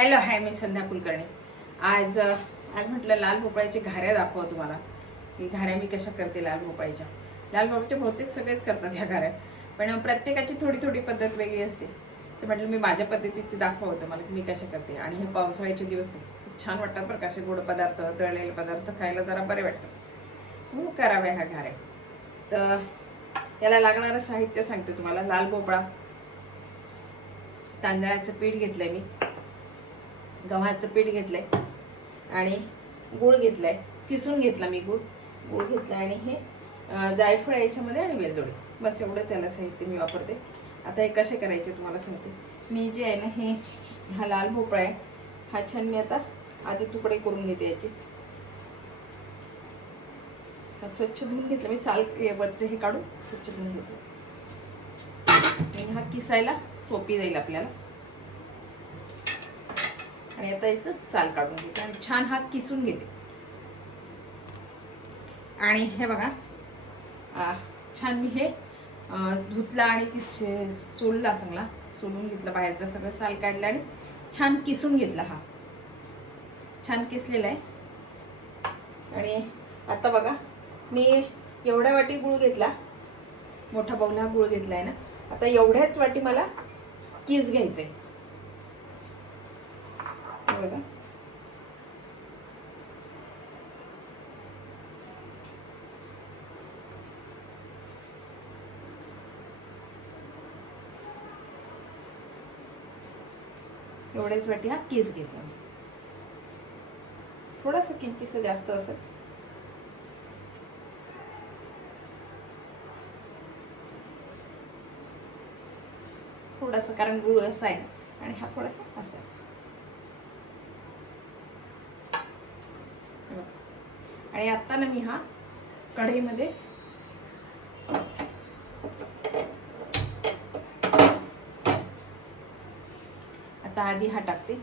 Hello hi, मी संध्या कुलकर्णी. आज म्हटलं लाल भोपळ्याची घाऱ्या दाखवा तुम्हाला की घाऱ्या मी कशा करते. लाल भोपळ्याच्या बहुतेक सगळेच करतात ह्या घाऱ्या, पण प्रत्येकाची थोडी थोडी पद्धत वेगळी असते. तर म्हटलं मी माझ्या पद्धतीचे दाखवतं मला की मी कशा करते. आणि हे पावसाळ्याचे दिवस आहे, खूप छान वाटतात बरं का. असे गोड पदार्थ, तळलेले पदार्थ खायला जरा बरे वाटतात, म्हणून कराव्या ह्या घाऱ्या. तर याला लागणारं साहित्य सांगते तुम्हाला. लाल भोपळा, तांदळाचं पीठ घेतलंय मी, गव्हाचं पीठ घेतलंय आणि गूळ घेतलाय, किसून घेतला मी गूळ घेतला. आणि हे जायफळ याच्यामध्ये आणि वेलदोडी, बस एवढंच याला साहित्य मी वापरते. आता हे कसे करायचे तुम्हाला सांगते. मी जे आहे ना, हा लाल भोपळा आहे, हा छान मी आता आधी तुकडे करून घेते याचे. हा स्वच्छ धुवून घेतलं मी, साल वरचे हे काढून स्वच्छ धुवून घेतलं. आणि हा किसायला सोपी जाईल आपल्याला. आणि आता याचं साल काढून घेते आणि छान हा किसून घेते. आणि हे बघा, छान मी हे धुतला आणि सोलला, चांगला सोलून घेतला, बाहेरचा सगळं साल काढलं आणि छान किसून घेतला. हा छान किसलेला आहे. आणि आता बघा, मी एवढ्या वाटी गूळ घेतला, मोठा बाऊल हा गूळ घेतलाय ना. आता एवढ्याच वाटी मला किस घ्यायचंय बघा. एवढेच वाटी हा किस घेतला. थोडंसं किंचित जास्त असेल. थोडंसं, कारण गुळ असा आहे ना, आणि हा थोडासा असा आहे. आणि आता ना मी हा कढईमध्ये आता आधी हा टाकते.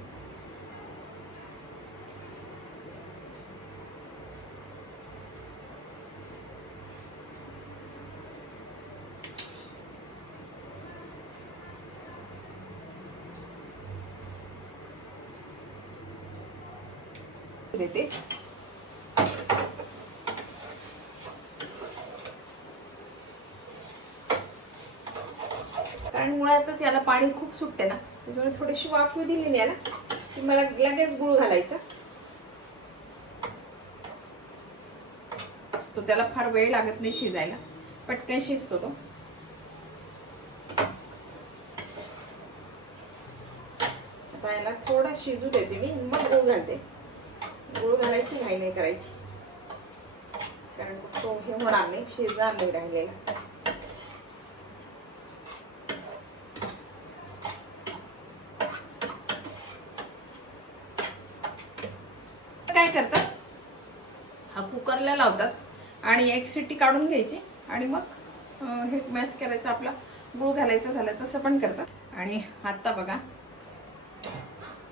देते. कारण मुळात त्याला पाणी खूप सुटते ना, त्याच्यामुळे थोडीशी वाफ दिली मी याला की मला लगेच गुळ घालायचा. तो त्याला फार वेळ लागत नाही शिजायला, पटकन शिजतो तो. आता याला थोडा शिजू देते मी, मग गुळ घालते. गुळ घालायची घाई नाही करायची, कारण तो हे होणार नाही, शिजणार नाही राहिलेला. काय करतात, हा कुकरला लावतात आणि एक शिट्टी काढून घ्यायची आणि मग हे मॅश करायचं, आपला गुळ घालायचा झाला तसं पण करतात. आणि आता बघा,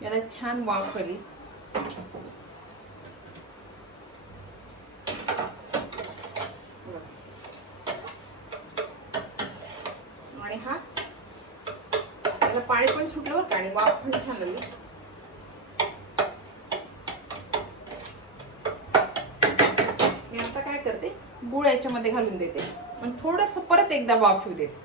याला छान वाफ आली. आणि हा त्याला पाणी पण सुटलं बरं का, आणि वाफ पण छान आली. मी आता काय करते, गुळ याच्यामध्ये घालून देते आणि थोडंसं परत एकदा वाफ येऊ देते.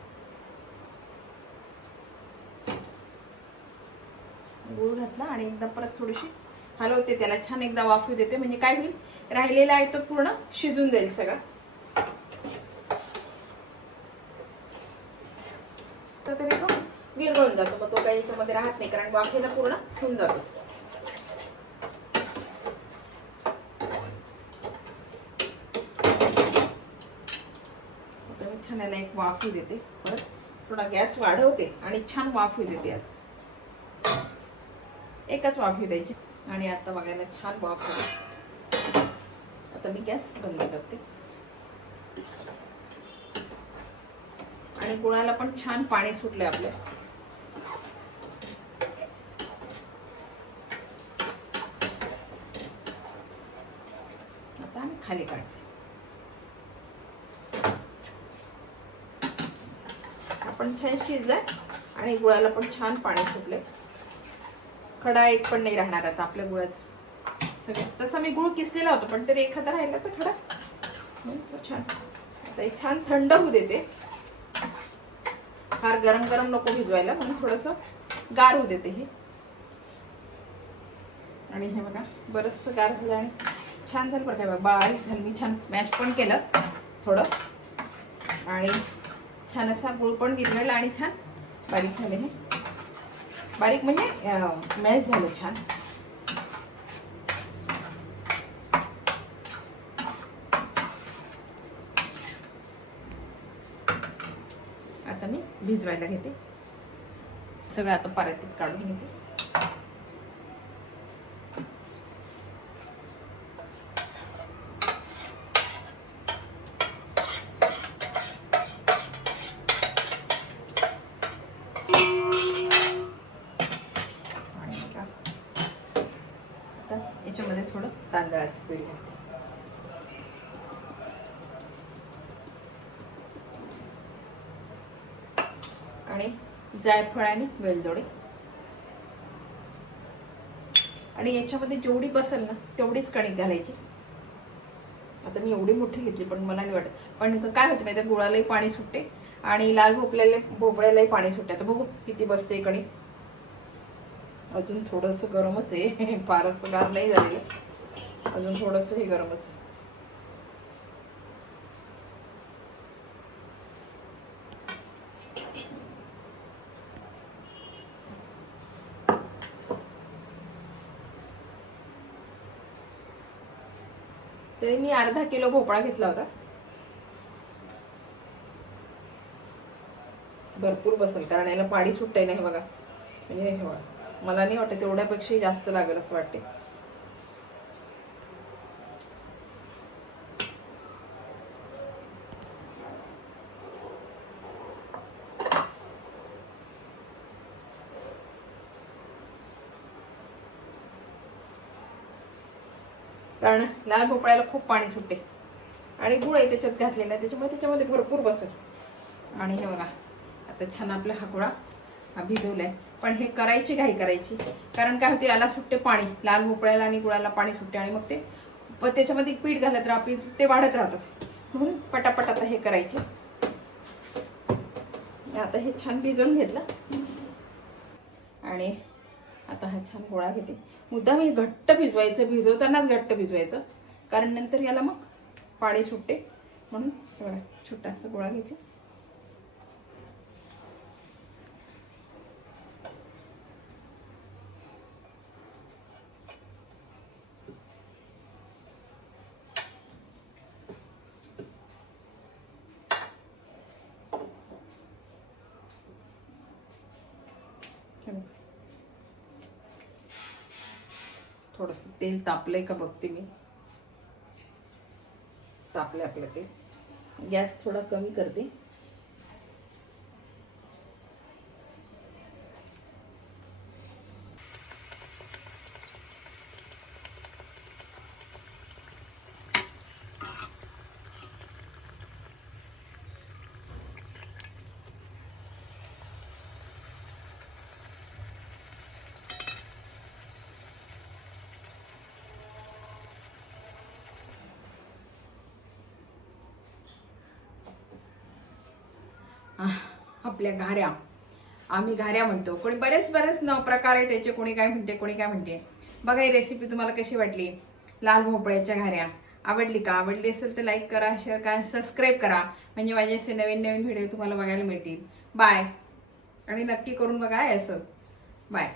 गुळ घातला आणि एकदा परत थोडीशी हलवते, त्याला छान एकदा वाफ येऊ देते. म्हणजे काय होईल, राहिलेला आहे तो पूर्ण शिजून जाईल सगळं. तर तरी तो विरघळून जातो, मग तो काही याच्यामध्ये राहत नाही, कारण वाफेला पूर्ण होऊन जातो. आता मी छान याला एक वाफ येऊ देते, परत थोडा गॅस वाढवते आणि छान वाफ येऊ देते. एकच वाफी द्यायची. आणि आता बघायला छान वाफ होते. आता मी गॅस बंद करते. आणि गुळाला पण छान पाणी सुटले आपल्या. आता आम्ही खाली काढते. आपण छान शिजलाय आणि गुळाला पण छान पाणी सुटले. खडा एक पण नाही राहणार आता आपल्या गुळाचं. सगळं तसा मी गुळ किसलेला होता, पण तरी एखादा राहिला तर खडा. तो छान. आता हे छान थंड होऊ देते. फार गरम गरम नको भिजवायला, म्हणून थोडंसं गार होऊ देते हे. आणि हे बघा बरंचसं गार झालं आणि छान झालं बरं काय. बारीक झालं. मी छान मॅश पण केलं थोडं आणि छान असा गुळ पण विरघळला आणि छान बारीक झाले. हे बारीक म्हणजे मॅश झालं छान. आता मी भिजवायला घेते सगळं. आता परातीत काढून घेते. याच्यामध्ये थोडं तांदळाचं पीठ घालते. आणि जायफळ आणि वेलदोडे. आणि याच्यामध्ये जेवढी बसेल ना तेवढीच कणिक घालायची. आता मी एवढी मोठी घेतली पण मला नाही वाटत. पण काय होतं माहिती, गुळालाही पाणी सुटते आणि लाल भोपळ्यालाही पाणी सुटते. आता बघू किती बसते कणिक. अजून थोडंसं गरमच आहे. फार असं गार नाही झालेलं, अजून थोडंसं हे गरमच. तरी मी अर्धा किलो भोपळा घेतला होता. भरपूर बसेल कारण याला पाणी सुटतंय नाही बघा. म्हणजे हे बघा, मला नाही वाटत तेवढ्यापेक्षाही जास्त लागेल असं वाटते. कारण लाल भोपळ्याला खूप पाणी सुटते आणि गुळ आहे त्याच्यात घातलेला आहे, त्याच्यामध्ये भरपूर बसेल. आणि हे बघा आता छान आपला हा गोळा भिजवलाय. पण हे करायची घाई करायची, कारण काय होते याला सुटते पाणी. लाल भोपळ्याला आणि गुळाला पाणी सुटते आणि मग ते त्याच्यामध्ये पीठ घालत राहा, ते वाढत राहतात. म्हणून पटापट आता हे करायचे. आता हे छान भिजवून घेतलं आणि आता हा छान गोळा घेते. मुद्दाम हे घट्ट भिजवायचं, भिजवतानाच घट्ट भिजवायचं कारण नंतर याला मग पाणी सुटते. म्हणून बघा छोटासा गोळा घेते. थोडंसं तेल तापलंय का बघते मी. तापले आपलं तेल. गॅस थोडा कमी करते. आपल्या घाऱ्या, आम्ही घाऱ्या म्हणतो. कोणी बरेच प्रकार आहे त्याचे. कोणी काय म्हणते, कोणी काय म्हणते. बघा ही रेसिपी तुम्हाला कशी वाटली. लाल भोपळ्याच्या घाऱ्या आवडली का? आवडली असेल तर लाईक करा, शेअर करा, सबस्क्राईब करा. म्हणजे माझे असे नवीन व्हिडिओ तुम्हाला बघायला मिळतील. बाय. आणि नक्की करून बघा असं. बाय.